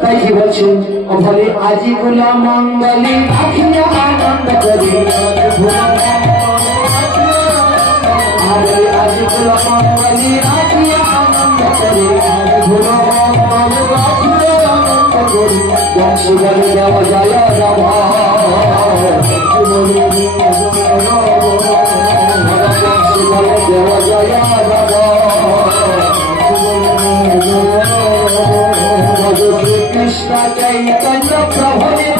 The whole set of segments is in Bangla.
তাই কি বলছেন? বলে আজি গুলা মঙ্গলে আনন্দ করে। আনন্দ করে। ঘুরা মঙ্গলে পাখিরা আনন্দ করে। चैतन्य प्रभु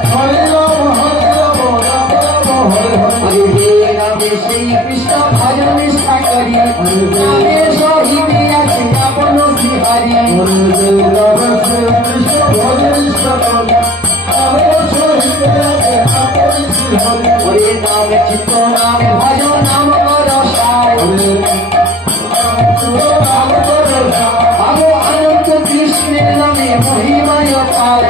হরি কৃষ্ণ ভজ নিষ্ঠা করি। নামে সহিতে আছে কাপন বিহারি। হরে নাম চিত্ত, নামে ভজ, নাম রসায় আবু আনন্দ কৃষ্ণের নামে মহিমায় পায়